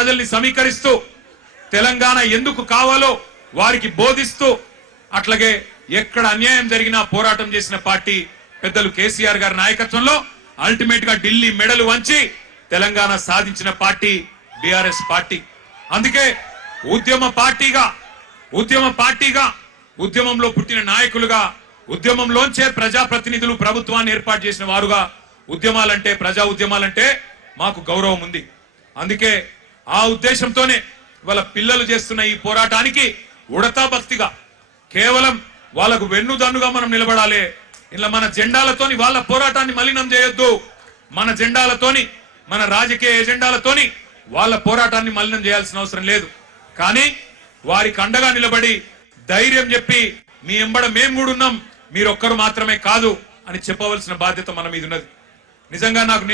ప్రజల్ని సమీకరిస్తూ తెలంగాణ ఎందుకు కావాలో వారికి బోధిస్తూ అట్లాగే ఎక్కడ అన్యాయం జరిగినా పోరాటం చేసిన పార్టీ పెద్దలు కేసీఆర్ గారి నాయకత్వంలో అల్టిమేట్ గా ఢిల్లీ మెడలు వంచి తెలంగాణ సాధించిన పార్టీ బీఆర్ఎస్ పార్టీ. అందుకే ఉద్యమంలో పుట్టిన నాయకులుగా ఉద్యమంలోంచే ప్రజాప్రతినిధులు ప్రభుత్వాన్ని ఏర్పాటు చేసిన వారుగా ఉద్యమాలంటే ప్రజా ఉద్యమాలంటే మాకు గౌరవం ఉంది. అందుకే ఆ ఉద్దేశంతోనే వాళ్ళ పిల్లలు చేస్తున్న ఈ పోరాటానికి ఉడతా భక్తిగా కేవలం వాళ్ళకు వెన్నుదన్నుగా మనం నిలబడాలి. ఇలా మన జెండాలతోని వాళ్ళ పోరాటాన్ని మలినం చేయొద్దు. మన జెండాలతోని మన రాజకీయ ఎజెండాలతోని వాళ్ళ పోరాటాన్ని మలినం చేయాల్సిన అవసరం లేదు. కానీ వారికి అండగా నిలబడి ధైర్యం చెప్పి మీ ఎంబడ మేము కూడా ఉన్నాం, మీరొక్కరు మాత్రమే కాదు అని చెప్పవలసిన బాధ్యత మన మీద ఉన్నది. నిజంగా నాకు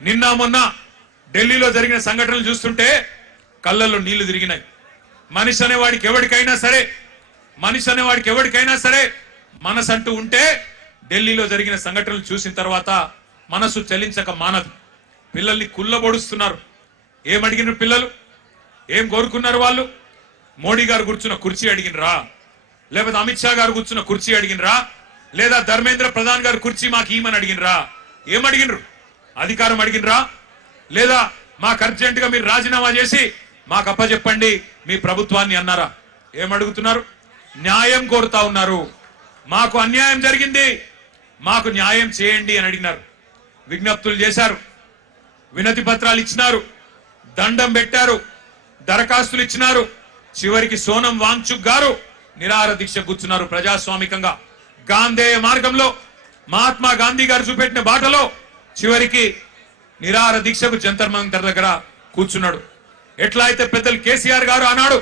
నిన్న మొన్న ఢిల్లీలో జరిగిన సంఘటనలు చూస్తుంటే కళ్ళల్లో నీళ్లు తిరిగినాయి. మనిషి అనేవాడికి ఎవరికైనా సరే మనసు అంటూ ఉంటే ఢిల్లీలో జరిగిన సంఘటనలు చూసిన తర్వాత మనసు చలించక మానదు. పిల్లల్ని కుల్లబొడుస్తున్నారు. ఏమడిగినారు పిల్లలు? ఏం కోరుకున్నారు వాళ్ళు? మోడీ గారు కూర్చున్న కుర్చీ అడిగినరా? లేకపోతే అమిత్ షా గారు కూర్చున్న కుర్చీ అడిగినరా? లేదా ధర్మేంద్ర ప్రధాన్ గారు కుర్చీ మాకు ఈమని అడిగినరా? ఏమడిగినరు? అధికారం అడిగినరా? లేదా మాకు అర్జెంట్ గా మీరు రాజీనామా చేసి మాకు అప్పచెప్పండి మీ ప్రభుత్వాన్ని అన్నారా? ఏమడుగుతున్నారు? న్యాయం కోరుతా ఉన్నారు. మాకు అన్యాయం జరిగింది, మాకు న్యాయం చేయండి అని అడిగినారు. విజ్ఞప్తులు చేశారు, వినతి పత్రాలు ఇచ్చినారు, దండం పెట్టారు, దరఖాస్తులు ఇచ్చినారు. చివరికి సోనం వాంగ్చుక్ గారు నిరాహార దీక్ష కూర్చున్నారు. ప్రజాస్వామికంగా గాంధేయ మార్గంలో మహాత్మా గాంధీ గారు చూపెట్టిన బాటలో చివరికి నిరాహార దీక్షకు జంతర్ మంతర్ దగ్గర కూర్చున్నాడు. ఎట్లా అయితే పెద్దలు కేసీఆర్ గారు ఆనాడు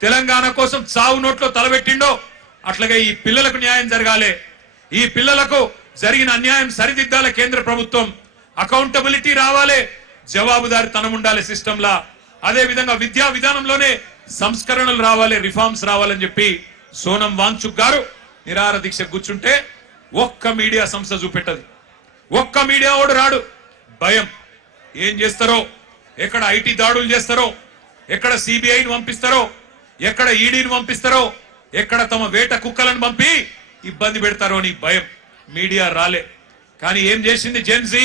తెలంగాణ కోసం చావు నోట్లో తలబెట్టిండో అట్లాగే ఈ పిల్లలకు న్యాయం జరగాలి, ఈ పిల్లలకు జరిగిన అన్యాయం సరిదిద్దాలి. కేంద్ర ప్రభుత్వం అకౌంటబిలిటీ రావాలి, జవాబుదారితనం ఉండాలి సిస్టంలా. అదే విధంగా విద్యా విధానంలోనే సంస్కరణలు రావాలి, రిఫార్మ్స్ రావాలని చెప్పి సోనం వాంగ్చుక్ గారు నిరాహార దీక్ష కూర్చుంటే ఒక్క మీడియా సంస్థ చూపెట్టదు, ఒక్క మీడియా ఓడు రాడు. భయం. ఏం చేస్తారో, ఎక్కడ ఐటీ దాడులు చేస్తారో, ఎక్కడ సిబిఐని పంపిస్తారో, ఎక్కడ ఈడీని పంపిస్తారో, ఎక్కడ తమ వేట కుక్కలను పంపి ఇబ్బంది పెడతారో అని భయం. మీడియా రాలే. కానీ ఏం చేసింది జెన్జీ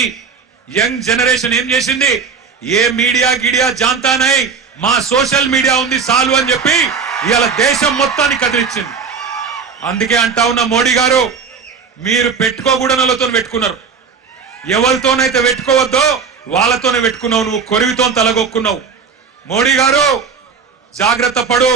యంగ్ జనరేషన్? ఏం చేసింది? ఏ మీడియా గిడియా జాంతా నై, మా సోషల్ మీడియా ఉంది చాలు అని చెప్పి ఇవాళ దేశం మొత్తాన్ని కదిలిచ్చింది. అందుకే అంటా ఉన్న మోడీ గారు, మీరు పెట్టుకోకూడనలతో పెట్టుకున్నారు. ఎవరితోనైతే పెట్టుకోవద్దో వాళ్ళతోనే పెట్టుకున్నావు. నువ్వు కొరివితో తలగొక్కున్నావు. మోడీ గారు జాగ్రత్త పడు.